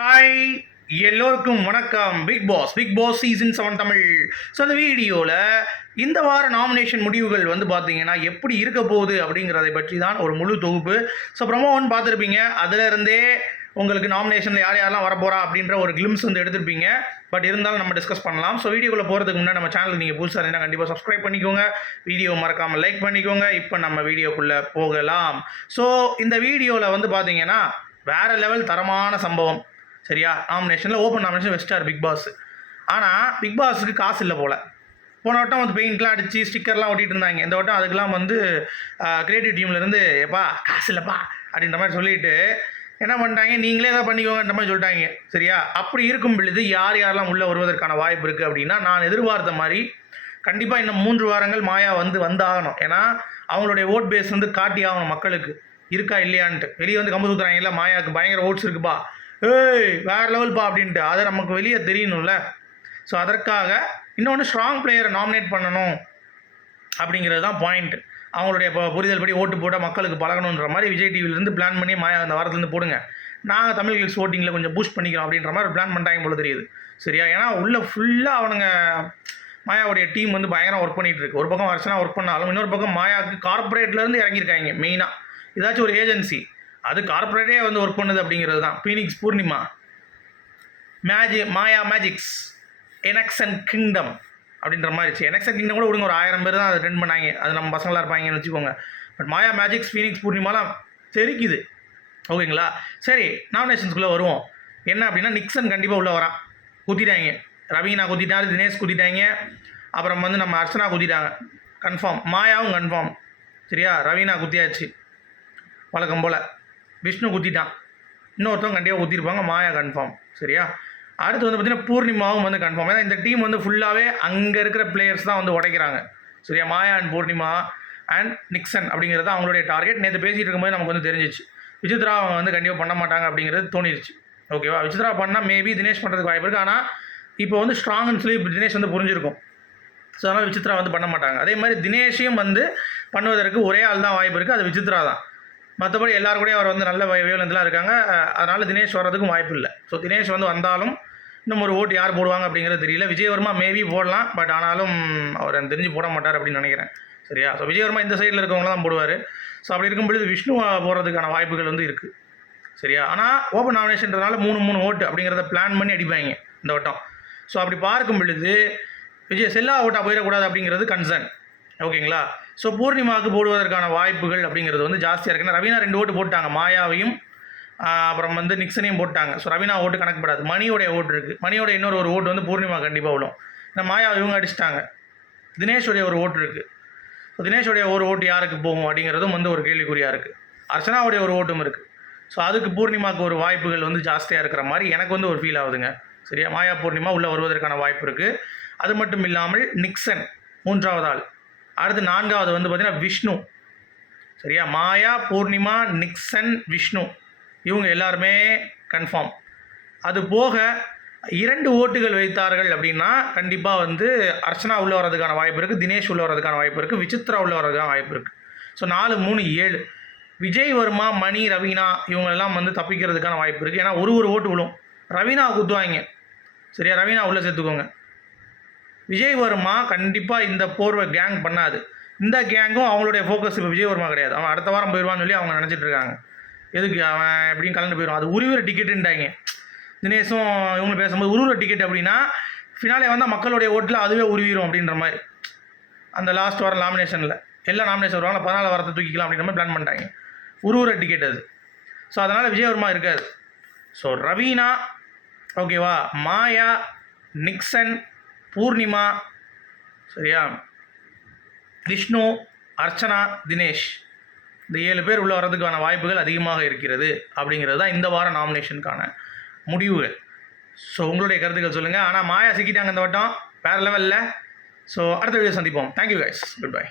Hi எல்லோருக்கும் வணக்கம். Bigg Boss Bigg Boss season seven Tamil. So அந்த வீடியோவில் இந்த வார நாமினேஷன் முடிவுகள் வந்து பார்த்தீங்கன்னா எப்படி இருக்க போகுது அப்படிங்கிறதை பற்றி தான் ஒரு முழு தொகுப்பு. ஸோ ப்ரொமோ ஒன் பார்த்துருப்பீங்க அதுலேருந்தே உங்களுக்கு நாமினேஷனில் யார் யாரெல்லாம் வரப்போகிறா அப்படின்ற ஒரு கிளிம்ஸ் வந்து எடுத்திருப்பீங்க. பட் இருந்தாலும் நம்ம டிஸ்கஸ் பண்ணலாம். ஸோ வீடியோக்குள்ளே போகிறதுக்கு முன்னாடி நம்ம சேனலுக்கு நீங்கள் புதுசாக இருந்தால் கண்டிப்பாக சப்ஸ்கிரைப் பண்ணிக்கோங்க. வீடியோ மறக்காமல் லைக் பண்ணிக்கோங்க. இப்போ நம்ம வீடியோக்குள்ளே போகலாம். ஸோ இந்த வீடியோவில் வந்து பார்த்தீங்கன்னா வேறு லெவல் தரமான சம்பவம். சரியா? நாமினேஷனில் ஓப்பன் நாமினேஷன் வெஸ்டார் பிக் பாஸ் ஆனால் பிக் பாஸுக்கு காசு இல்லை போல். போன வட்டம் வந்து பெயிண்ட்லாம் அடித்து ஸ்டிக்கர்லாம் ஒட்டிகிட்டு இருந்தாங்க. இந்த வட்டம் அதுக்கெல்லாம் வந்து கிரியேட்டிவ் டீம்லேருந்து எப்பா காசு இல்லைப்பா அப்படின்ற மாதிரி சொல்லிட்டு என்ன பண்ணிட்டாங்க? நீங்களே ஏதாவது பண்ணிக்கோங்கன்ற மாதிரி சொல்லிட்டாங்க. சரியா? அப்படி இருக்கும் பொழுது யார் யாரெல்லாம் உள்ளே வருவதற்கான வாய்ப்பு இருக்குது அப்படின்னா நான் எதிர்பார்த்த மாதிரி கண்டிப்பாக இன்னும் மூன்று வாரங்கள் மாயா வந்து வந்தாகணும். ஏன்னா அவங்களுடைய ஓட் பேஸ் வந்து காட்டி ஆகணும் மக்களுக்கு. இருக்கா இல்லையான்ட்டு. வெளியே வந்து கம்பு சுற்றுறாங்க இல்லை மாயாவுக்கு பயங்கர ஓட்ஸ் இருக்குப்பா. ஏய் வேறு லெவல்ப்பா அப்படின்ட்டு. அதை நமக்கு வெளியே தெரியணும்ல. ஸோ அதற்காக இன்னொன்று ஸ்ட்ராங் பிளேயரை நாமினேட் பண்ணணும் அப்படிங்கிறது தான் பாயிண்ட் அவங்களுடைய புரிதல் படி ஓட்டு போட்டால் மக்களுக்கு பழகணுன்ற மாதிரி விஜய் டிவிலேருந்து பிளான் பண்ணி மாயா அந்த வாரத்துலேருந்து போடுங்க. நாங்கள் தமிழ் கிளிக்ஸ் ஓட்டிங்கில் கொஞ்சம் பூஸ்ட் பண்ணிக்கிறோம் அப்படின்ற மாதிரி பிளான் பண்ணிட்டாங்க போல தெரியுது. சரியா? ஏன்னா உள்ளே ஃபுல்லாக அவனுங்க மாயாவுடைய டீம் வந்து பயங்கரம் ஒர்க் பண்ணிகிட்டு இருக்கு. ஒரு பக்கம் வருஷனா ஒர்க் பண்ணாலும் இன்னொரு பக்கம் மாயாவுக்கு கார்ப்பரேட்லேருந்து இறங்கியிருக்காங்க மெயினாக இதாச்சும் ஒரு ஏஜென்சி அது கார்பரேட்டே வந்து ஒர்க் பண்ணுது அப்படிங்கிறது தான். ஃபீனிக்ஸ் பூர்ணிமா மேஜி மாயா மேஜிக்ஸ் எனக்சன் கிங்டம் அப்படின்ற மாதிரி இருந்துச்சு. எனக்சன் கிங்டம் கூட விடுங்க ஒரு ஆயிரம் பேர் தான் அதை ட்ரெண்ட் பண்ணாங்க. அது நம்ம பசங்களாக இருப்பாங்கன்னு வச்சுக்கோங்க. பட் மாயா மேஜிக்ஸ் ஃபீனிக்ஸ் பூர்ணிமாலாம் தெரிக்குது. ஓகேங்களா? சரி நாமினேஷன்ஸ்குள்ளே வருவோம். என்ன அப்படின்னா நிக்சன் கண்டிப்பாக உள்ளே வரான். குத்திட்டாங்க. ரவீனா குத்திட்டாரு தினேஷ் குத்திட்டாங்க. அப்புறம் வந்து நம்ம அர்ச்சனா குத்திட்டாங்க. கன்ஃபார்ம் மாயாவும் கன்ஃபார்ம் சரியா? ரவீனா குத்தியாச்சு. வழக்கம் போல். விஷ்ணு குத்திட்டான் இன்னொருத்தவங்க கண்டிப்பாக குத்திருப்பாங்க மாயா கன்ஃபார்ம் சரியா? அடுத்து வந்து பார்த்திங்கன்னா பூர்ணிமாவும் வந்து கன்ஃபார்ம் ஏன்னா இந்த டீம் வந்து ஃபுல்லாகவே அங்கே இருக்கிற பிளேயர்ஸ் தான் வந்து உடைக்கிறாங்க. சரியா? Maya and Poornima and Nixon அப்படிங்கிறது அவங்களுடைய டார்கெட் நேற்று பேசிகிட்டு இருக்கும்போது நமக்கு வந்து தெரிஞ்சிச்சு. விசித்ரா அவங்க வந்து கண்டிப்பாக பண்ண மாட்டாங்க அப்படிங்கிறது தோணிருச்சு. ஓகேவா விசித்ரா பண்ணால் மேபி தினேஷ் பண்ணுறதுக்கு வாய்ப்பு இருக்குது ஆனால் இப்போ வந்து ஸ்ட்ராங்னு சொல்லி தினேஷ் வந்து புரிஞ்சிருக்கும். ஸோ அதனால் விசித்ரா வந்து பண்ண மாட்டாங்க. அதே மாதிரி தினேஷையும் வந்து பண்ணுவதற்கு ஒரே ஆள் தான் வாய்ப்பு இருக்குது அது விசித்ரா தான். மற்றபடி எல்லாரும் கூட அவர் வந்து நல்ல வேவலந்தெலாம் இருக்காங்க. அதனால் தினேஷ் வர்றதுக்கும் வாய்ப்பு இல்லை. ஸோ தினேஷ் வந்து வந்தாலும் இன்னும் ஒரு ஓட்டு யார் போடுவாங்க அப்படிங்கிறது தெரியல. விஜயவர்மா மேபி போடலாம் பட் ஆனாலும் அவர் எனக்கு தெரிஞ்சு போட மாட்டார் அப்படின்னு நினைக்கிறேன். சரியா? ஸோ விஜயவர்மா இந்த சைடில் இருக்கவங்க தான் போடுவார். ஸோ அப்படி இருக்கும் பொழுது விஷ்ணு போகிறதுக்கான வாய்ப்புகள் வந்து இருக்குது சரியா? ஆனால் ஓப்பன் நாமினேஷன்றதுனால மூணு மூணு ஓட்டு அப்படிங்கிறத பிளான் பண்ணி அடிப்பாங்க இந்த வட்டம். ஸோ அப்படி பார்க்கும் பொழுது விஜய் செல்லா ஓட்டாக போயிடக்கூடாது அப்படிங்கிறது கன்சர்ன் ஓகேங்களா? ஸோ பூர்ணிமாவுக்கு போடுவதற்கான வாய்ப்புகள் அப்படிங்கிறது வந்து ஜாஸ்தியாக இருக்குன்னா ரவீனா ரெண்டு ஓட்டு போட்டாங்க. மாயாவையும் அப்புறம் வந்து நிக்சனையும் போட்டாங்க. ஸோ ரவீனா ஓட்டு கணக்குப்படாது மணியோடைய ஓட்டு இருக்குது மணியோட இன்னொரு ஒரு ஓட்டு வந்து பூர்ணிமா கண்டிப்பாக விழும். ஏன்னா மாயா இவங்க அடிச்சிட்டாங்க. தினேஷுடைய ஒரு ஓட்டு இருக்குது ஸோ தினேஷுடைய ஒரு ஓட்டு யாருக்கு போகும் அப்படிங்கிறதும் வந்து ஒரு கேள்விக்குறியாக இருக்குது அர்ச்சனாவுடைய ஒரு ஓட்டும் இருக்குது ஸோ அதுக்கு பூர்ணிமாவுக்கு ஒரு வாய்ப்புகள் வந்து ஜாஸ்தியாக இருக்கிற மாதிரி எனக்கு வந்து ஒரு ஃபீல் ஆகுதுங்க. சரியா? மாயா பூர்ணிமா உள்ளே வருவதற்கான வாய்ப்பு இருக்குது அது மட்டும் இல்லாமல் நிக்சன் மூன்றாவது ஆள். அடுத்து நான்காவது வந்து பார்த்திங்கன்னா விஷ்ணு. சரியா? மாயா பூர்ணிமா நிக்சன் விஷ்ணு. இவங்க எல்லாருமே கன்ஃபார்ம் அது போக இரண்டு ஓட்டுகள் வைத்தார்கள் அப்படின்னா கண்டிப்பாக வந்து அர்ச்சனா உள்ளே வர்றதுக்கான வாய்ப்பு இருக்குது தினேஷ் உள்ளே வர்றதுக்கான வாய்ப்பு இருக்குது விசித்ரா உள்ளே வர்றதுக்கான வாய்ப்பு இருக்குது ஸோ நாலு மூணு ஏழு. விஜய் வர்மா மணி ரவீனா இவங்களெல்லாம் வந்து தப்பிக்கிறதுக்கான வாய்ப்பு இருக்குது ஏன்னா ஒரு ஒரு ஓட்டு விழும். ரவீனா குத்துவாங்க சரியா? ரவீனா உள்ளே சேர்த்துக்கோங்க. விஜய் வர்மா கண்டிப்பாக இந்த போர்வை கேங் பண்ணாது. இந்த கேங்கும் அவங்களுடைய ஃபோக்கஸ் இப்போ விஜய் வர்மா கிடையாது. அவன் அடுத்த வாரம் போயிடுவான்னு சொல்லி அவங்க நினச்சிட்டு இருக்காங்க. எதுக்கு அவன் எப்படியும் கலந்து போயிடுவான். அது உருவிற டிக்கெட்டுன்ட்டாங்க தினேஷும் இவங்க பேசும்போது உருவிற டிக்கெட் அப்படின்னா ஃபினாலே வந்தால் மக்களுடைய ஓட்டில் அதுவே உருவிடும் அப்படின்ற மாதிரி. அந்த லாஸ்ட் வாரம் நாமினேஷனில் எல்லா நாமினேஷன் வருவாங்க. பதினாலு வாரத்தை தூக்கிக்கலாம் அப்படின்ற மாதிரி பிளான் பண்ணிட்டாங்க. உருவுற டிக்கெட் அது. ஸோ அதனால் விஜயவர்மா இருக்காது ஸோ ரவீனா ஓகேவா மாயா நிக்சன் பூர்ணிமா சரியா? விஷ்ணு அர்ச்சனா தினேஷ். இந்த ஏழு பேர் உள்ள வர்றதுக்கான வாய்ப்புகள் அதிகமாக இருக்கிறது அப்படிங்கிறது தான் இந்த வார நாமினேஷனுக்கான முடிவுகள் ஸோ உங்களுடைய கருத்துக்கள் சொல்லுங்கள் ஆனால் மாயா சிக்கிட்டாங்க இந்த வட்டம். வேறு லெவலில் ஸோ அடுத்த வீடியோ சந்திப்போம். Thank you guys good bye